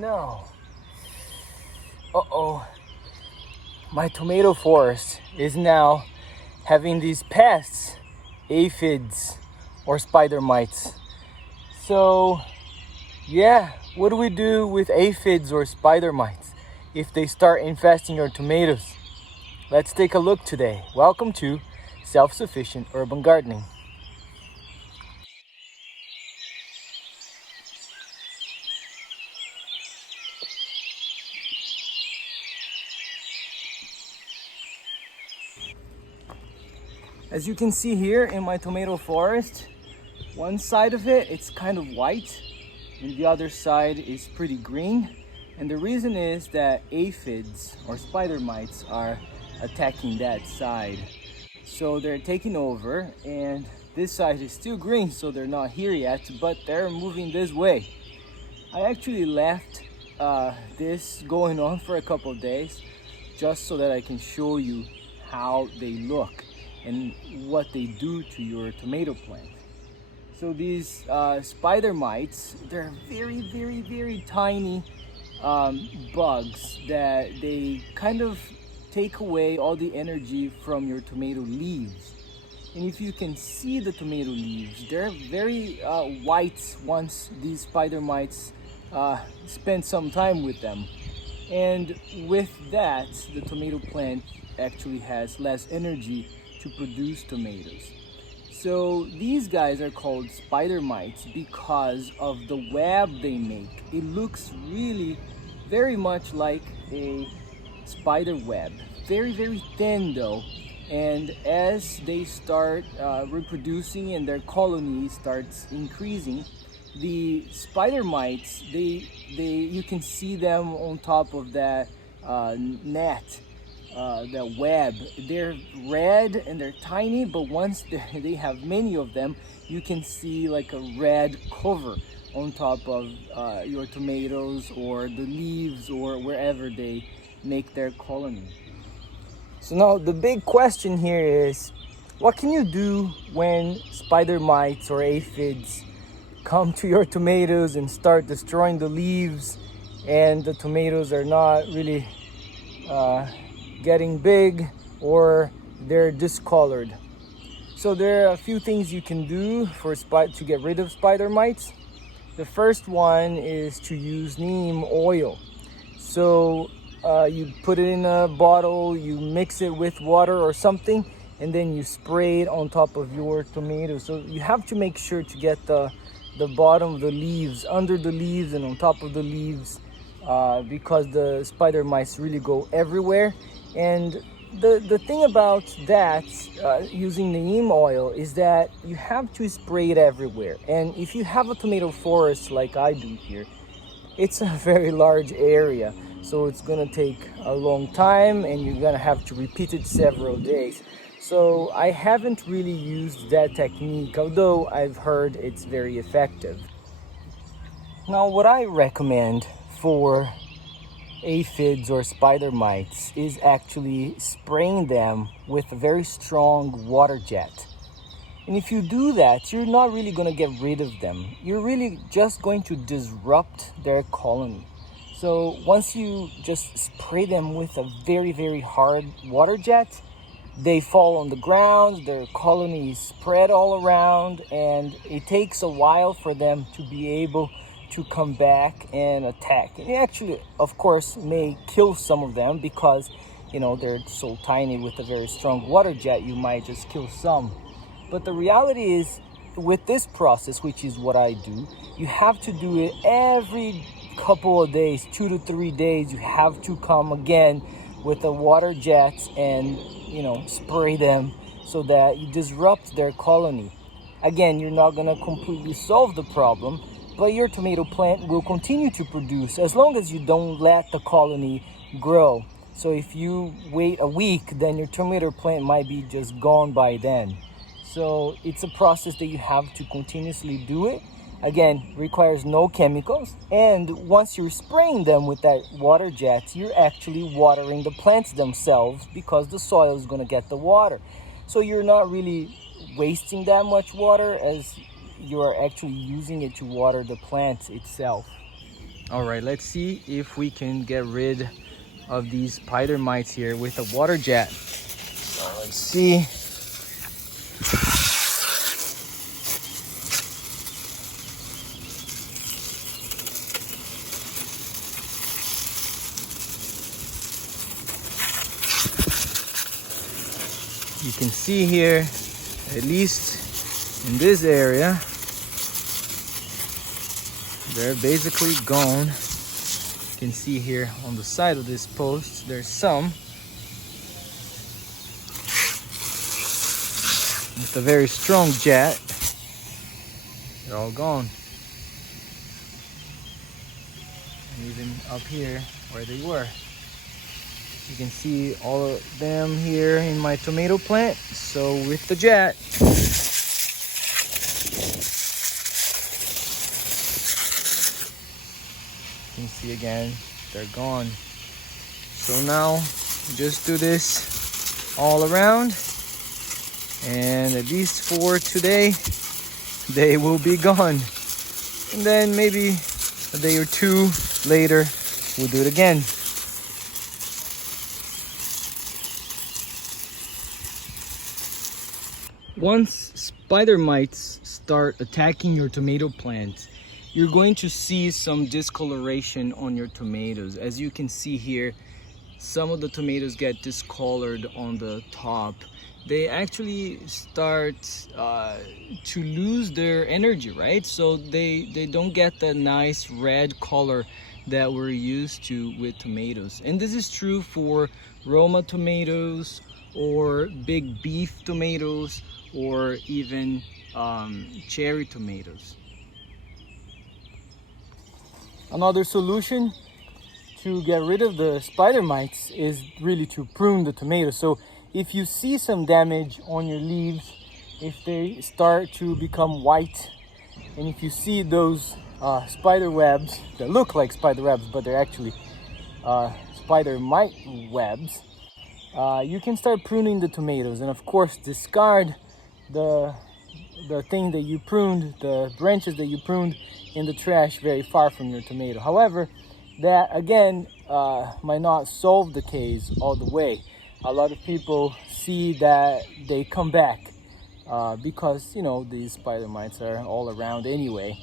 no. Uh-oh. My tomato forest is now having these pests, aphids or spider mites. So, yeah, what do we do with aphids or spider mites if they start infesting your tomatoes? Let's take a look today. Welcome to Self-Sufficient Urban Gardening. As you can see here in my tomato forest, one side of it, it's kind of white and the other side is pretty green. And the reason is that aphids or spider mites are attacking that side. So they're taking over and this side is still green, so they're not here yet, but they're moving this way. I actually left this going on for a couple of days just so that I can show you how they look and what they do to your tomato plant. So these spider mites, they're very tiny bugs that they kind of take away all the energy from your tomato leaves. And if you can see the tomato leaves, they're very white once these spider mites spend some time with them. And with that, the tomato plant actually has less energy to produce tomatoes. So these guys are called spider mites because of the web they make. It looks really very much like a spider web. Very thin though. And as they start reproducing and their colony starts increasing, the spider mites, you can see them on top of that net. The web, they're red and they're tiny, but once they have many of them, you can see like a red cover on top of your tomatoes or the leaves or wherever they make their colony. So now the big question here is, what can you do when spider mites or aphids come to your tomatoes and start destroying the leaves and the tomatoes are not really getting big or they're discolored? So there are a few things you can do to get rid of spider mites. The first one is to use neem oil. So you put it in a bottle, you mix it with water or something, and then you spray it on top of your tomatoes. So you have to make sure to get the bottom of the leaves, under the leaves and on top of the leaves, because the spider mites really go everywhere. And the thing about that, using the neem oil, is that you have to spray it everywhere. And if you have a tomato forest like I do here, it's a very large area, so it's gonna take a long time and you're gonna have to repeat it several days. So I haven't really used that technique, although I've heard it's very effective. Now what I recommend for aphids or spider mites is actually spraying them with a very strong water jet. And if you do that, you're not really going to get rid of them. You're really just going to disrupt their colony. So once you just spray them with a very hard water jet, they fall on the ground, their colony is spread all around, and it takes a while for them to be able to come back and attack. And it actually, of course, may kill some of them because, they're so tiny. With a very strong water jet, you might just kill some. But the reality is, with this process, which is what I do, you have to do it every couple of days, 2 to 3 days. You have to come again with a water jet and, spray them so that you disrupt their colony. Again, you're not gonna completely solve the problem, but your tomato plant will continue to produce as long as you don't let the colony grow. So if you wait a week, then your tomato plant might be just gone by then. So it's a process that you have to continuously do it. Again, requires no chemicals. And once you're spraying them with that water jet, you're actually watering the plants themselves because the soil is going to get the water. So you're not really wasting that much water as you're actually using it to water the plant itself. All right, let's see if we can get rid of these spider mites here with a water jet. So let's see. You can see here, at least in this area, they're basically gone. You can see here on the side of this post, there's some. With a very strong jet, they're all gone. And even up here where they were. You can see all of them here in my tomato plant. So with the jet, you can see again, they're gone. So now just do this all around, and at least for today, they will be gone. And then maybe a day or two later, we'll do it again. Once spider mites start attacking your tomato plants, you're going to see some discoloration on your tomatoes. As you can see here, some of the tomatoes get discolored on the top. They actually start to lose their energy, right? So they don't get the nice red color that we're used to with tomatoes. And this is true for Roma tomatoes or big beef tomatoes or even cherry tomatoes. Another solution to get rid of the spider mites is really to prune the tomatoes. So if you see some damage on your leaves, if they start to become white, and if you see those spider webs that look like spider webs but they're actually spider mite webs, you can start pruning the tomatoes, and of course discard the thing that you pruned, the branches that you pruned, in the trash very far from your tomato. However, that again might not solve the case all the way. A lot of people see that they come back because, you know, these spider mites are all around anyway.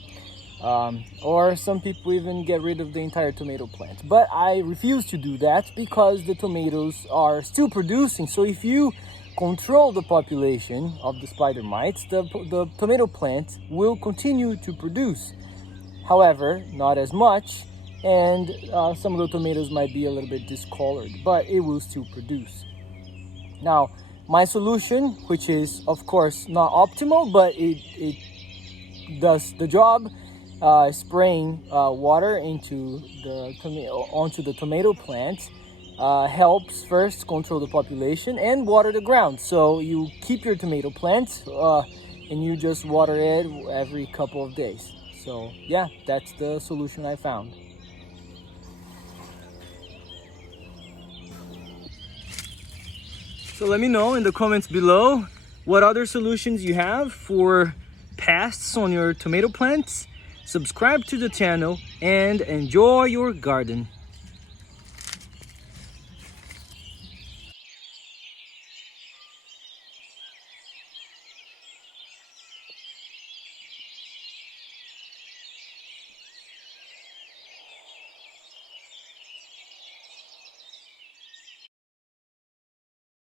Or some people even get rid of the entire tomato plant. But I refuse to do that because the tomatoes are still producing. So if you control the population of the spider mites, the tomato plant will continue to produce. However, not as much, and some of the tomatoes might be a little bit discolored, but it will still produce. Now, my solution, which is of course not optimal, but it does the job, spraying water onto the tomato plant, helps first control the population and water the ground. So you keep your tomato plant and you just water it every couple of days. So yeah, that's the solution I found. So let me know in the comments below what other solutions you have for pests on your tomato plants. Subscribe to the channel and enjoy your garden.